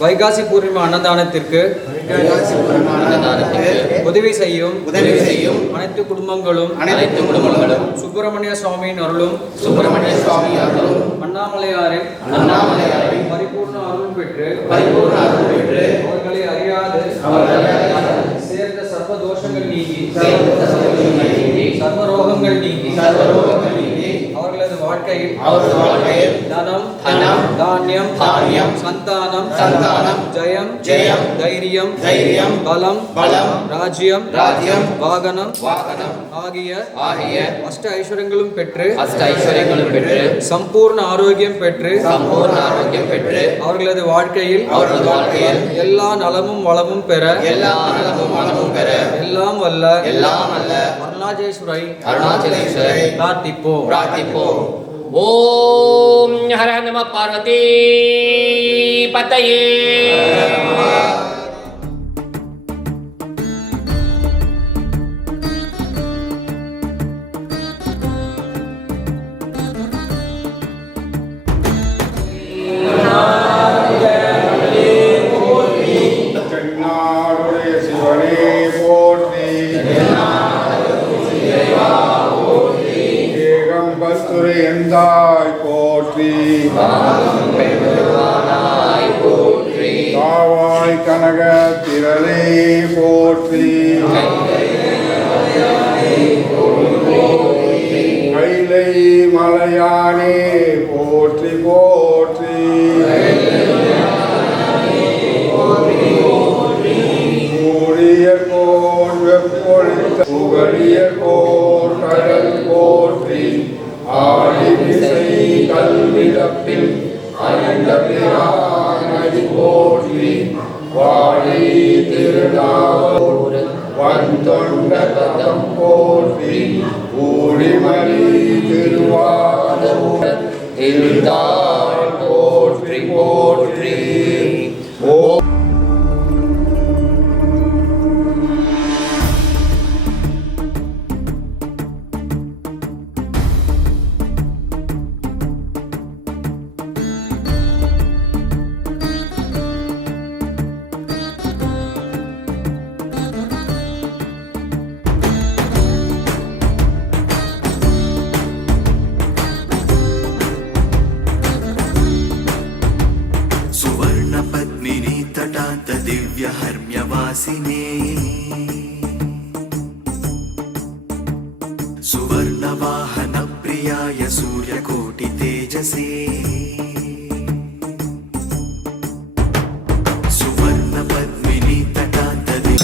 வைகாசி பூர்ணிமா அன்னதானத்திற்கு உதவி செய்யும் அனைத்து குடும்பங்களும் சுப்பிரமணிய சுவாமியின் அருளும் அண்ணாமலையாரின் பரிபூர்ண அருள் பெற்று அவர்களை அறியாது சேர்ந்த சர்வ தோஷங்கள் நீங்கி சர்வ ரோகங்கள் நீங்கி அவர்களது வாழ்க்கையில் தனம் தானியம் சந்தானம் ஜெயம் தைரியம் பலம் ராஜ்யம் வாகனம் ஆகிய அஷ்ட ஐஸ்வர்யங்களும் பெற்று சம்பூர்ண ஆரோக்கியம் பெற்று அவர்களது வாழ்க்கையில் எல்லா நலமும் வளமும் பெற எல்லாம் வல்ல அருணாச்சலேஸ்வரை பிரார்த்திப்போம். ஓம் ஹர நம பார்வதி பதயே. எந்தாய் போற்றி காவாய் கனக திரளே போற்றி கைலை மலையானே போற்றி போற்றி ஊழியர் போர் வெப்பொழித்த புகழியர் போர் கடல் போற்றி ஆடிமிசை கல்விடப்பில் அயண்டபிரானடி போற்றி வாழி திருநாவூர் வந்தொண்ட கதம் போற்றி ஊழிமணி திருவாரூர் திருந்தாள் போற்றி போற்றி. दिव्यहर्म्यवासिने सुवर्णवाहनप्रियाय सूर्यकोटितेजसे सुवर्णपद्मिनी तटान्तदे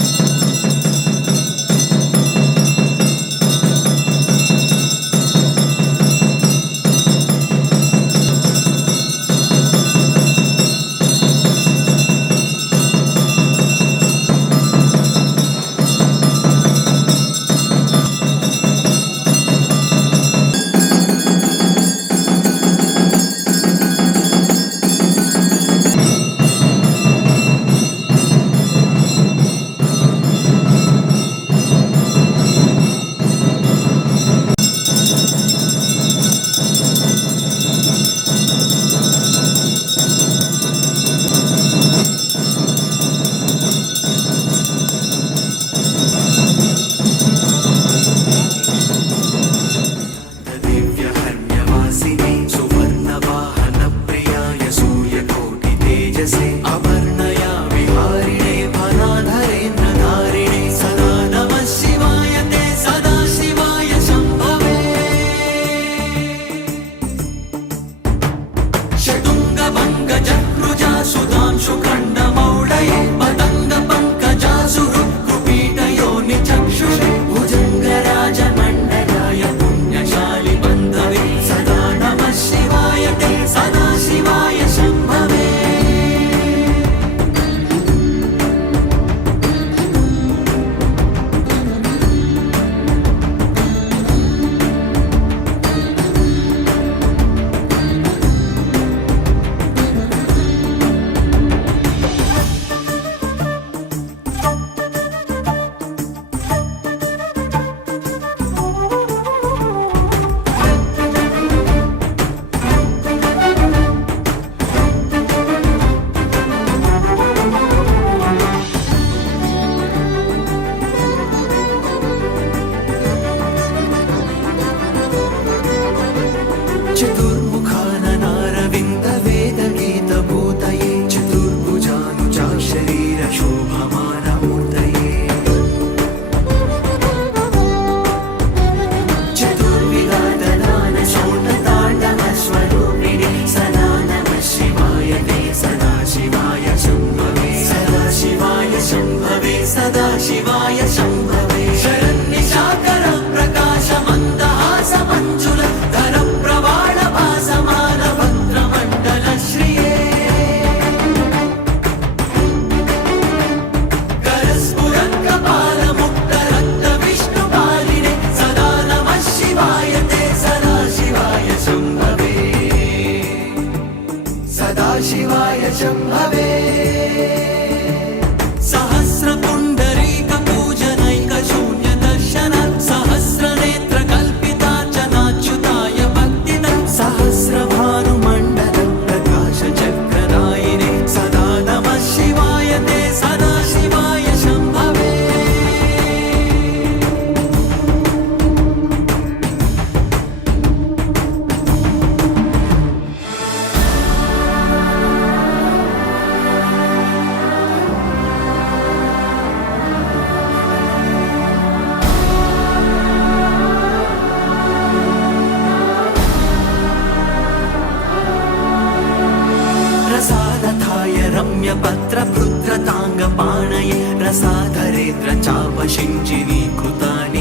सौम्यपत्रभृद्रताङ्गपाणये रसाधरेन्द्र चापशिञ्जिनीकृतानि